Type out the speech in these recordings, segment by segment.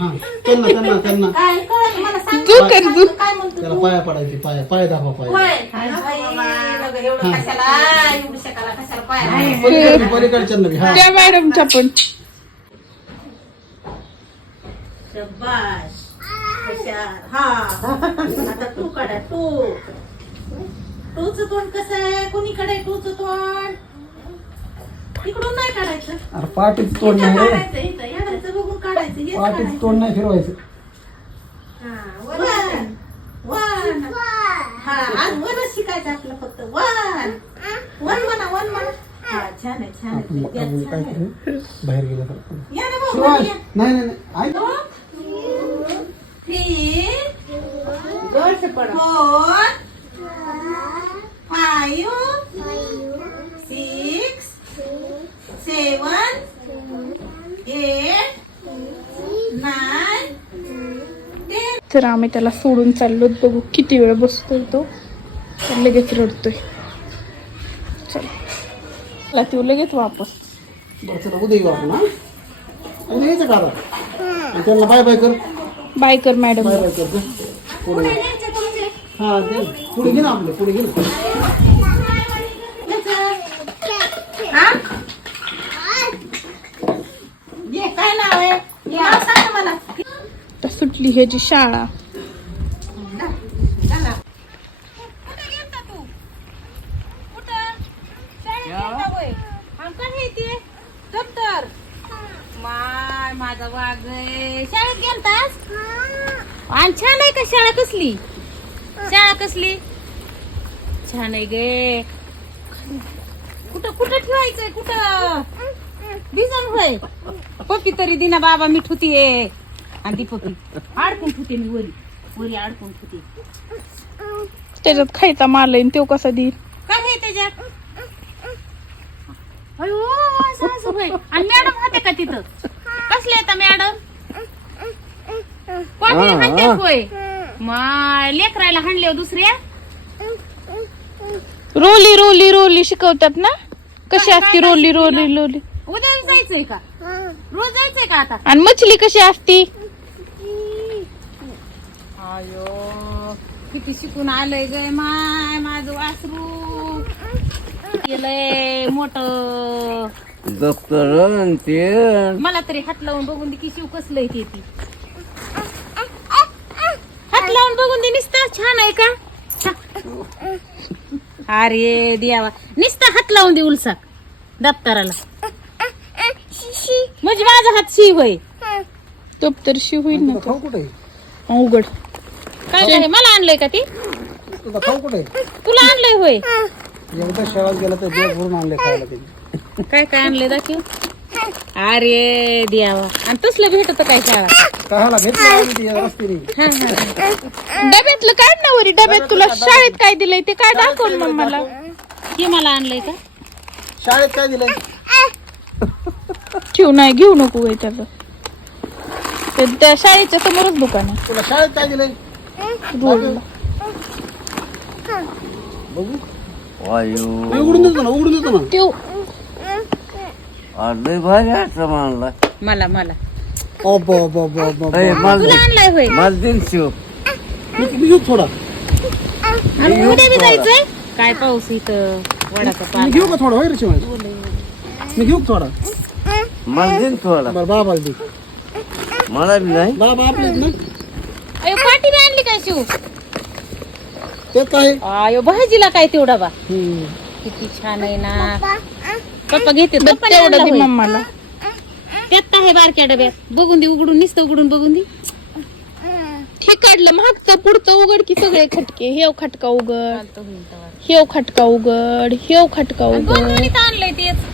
हा त्यांना त्यांना त्यांना. काय कळत मला सांग तू कर तू काय म्हणतो त्याला पाया पडायचे पाया पाय दाखवा पाय. होय. आई, एवढं कशाला? एवढं शकाला कशाला पाय पलीकडच्या पलीकडच्या नवी हा. त्या मॅडमच्या पण. शबाश हुशार. हा. आता तू काढा तू. टूच तोंड कसं आहे? कोणीकडे टूच तोंड? इकडून नाही काढायचं. अरे पाठीच तोंड इथं नाही. रे काढायचं इथं हेच काढायचं. तोंड नाही फिरवायचं. हा, वन वन. हा आज वनच शिकायचं आपलं फक्त वन. वन म्हणा वन म्हणा. हा छान आहे छान आपण आहे आपण छान काय आहे. करू? बाहेर गेलं तर. या ना भाऊ, शिवाय या. नाही नाही ऐक तर आम्ही त्याला सोडून चाललो. बघू किती वेळ बसतोय तो. तर लगेच रडतोय. चल. तू लगेच वापस. उद्या बाय बाय कर. बाय कर मॅडम. बाय बाय कर जा. पुढे. हा पुढे घे ना आपलं पुढे घे ना हा? ये, काय नाव आहे नाव सांग ना मला तर सुटली ह्याची शाळा चला. कुठे गेलता तू? कुठं? शाळेत गेलता होय? आणि काय आपली ते? दप्तर. माय माझा वाघ शाळेत गेलतास आणि छान आहे का शाळा कसली शाळा कसली छान आहे गे कुठं कुठं ठेवायचंय कुठं बिजन होय पप्पी तरी दिना बाबा मी ठुती आणि अडकून मी वरी. वरी अडकून त्याच्यात खायचा माल आहे तो कसा देईल? काय आहे त्याच्यात? अयो असं असं होय. आणि मॅडम होते का तिथं? कसले आता मॅडम? हाणते होय? लेकरायला हाणले दुसऱ्या रोली रोली रोली शिकवतात ना? कशी असते रोली रोली रोली? उद्या जायचंय का? रोज जायचंय का आता? आणि मछली कशी असती? किती शिकून आलंय ग माय माझं वासरू. केलंय मोठ. दप्तर ते. मला तरी हात लावून बघून दे की शिव कसलंय ते ती. हात लावून बघून दे नुसतं छान आहे का. अरे देवा. नुसतं हात लावून दे उलसाक दप्तराला. म्हणजे माझा हात शी होय तो तर शी होईल ना खाऊ कुठे अवघड. काय काय मला आणलंय का ती? तुझा खाऊ कुठे? तुला आणलंय होय. एकदा शाळेत गेला तर भरून आणले खायला त्यांनी काय काय आणलंय दाखव. अरे देवा. आणि तसलं भेटत काय शाळा? काहाला हा, हा, हा. डब्यातलं काढ ना वरी. डब्यात तुला शाळेत काय दिलंय ते काय दाखव ना मग मला. हे मला आणलंय का? शाळेत काय दिलंय? ठेवू नाही घेऊ नको त्याचं. ते त्या शाळेच्या समोरच दुकान आहे. तुला शाळेत काय दिलंय? वायू मी उघडून देतो ना उघडून देतो ना. त्यो लय भारी असं म्हणला मला मला. ओ बो बो बो बो अय, मला तुला दे- आणलंय होय. मला दिन शिव मी मी घेऊ थोडा. आणि उद्या बी जायचंय? काय पाऊस इथं? वडाचा मी पाला. घेऊ का थोडा होय रे शिवाय मी घेऊ का थोडा? मला दिन थोडा बरं बाबाला दे. मला बी नाही. बाबा आपलेच ना. अयो पाठी बी आणली काय शिव? ते काय? अयो भाजीला काय तेवढा बा? हम्म. किती छान आहे ना. पप्पा घेते तेवढं दे. मम्माला. त्यात आहे बारक्या डब्यात? बघून दे उघडून नुसतं उघडून बघून दे. काढलं मागचा पुढचा उघड की सगळे खटके. हेव खटका उघड. हेव खटका उघड. हेव खटका दोन उघड. आणलंय तेच.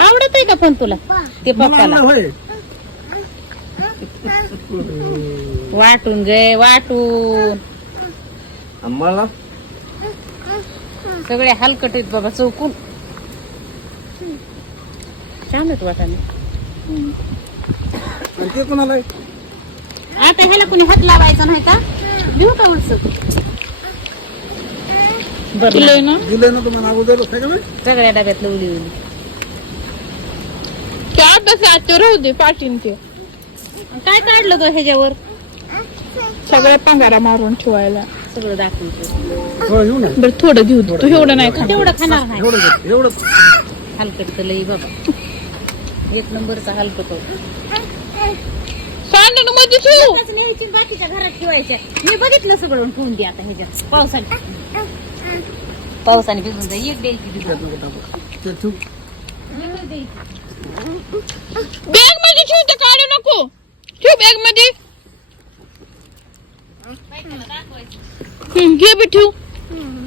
आवडत आहे का पण तुला? ते पप्पाला आणलं होय वाटून गे वाटून. आणि मला सगळे हलकट आहेत बाबा चौकून. छान आहेत आणि ते कोणाला आहे? आता ह्याला कोणी हात लावायचा नाही का? घेऊ का उलस दिलंय ना? दिलंय ना तुम्हाला अगोदर? सगळ्या डब्यात उली त्या राहू दे पाठीन ते. काय काढलं तो ह्याच्यावर? सगळ्या पंगारा मारून ठेवायला. सगळं दाखवतो हो येऊ ना. बरं थोडं घेऊ. दे. तू एवढं नाही खा तेवढं खाणार नाही. एवढं हलकट तर लई बाबा एक नंबरचा हलकट सांडमध्ये ठेवू. न्यायची बाकीच्या घरात ठेवायच्या मी बघितलं सगळं ठेवून दे आता ह्याच्यात. पावसाने. पावसाने भिजून जाईल एक द्यायची भिजून. ते ठेव. बॅगमध्ये ठेव ते काढू नको. ठेव बॅगमध्ये. Hmm, give it to. Hmm.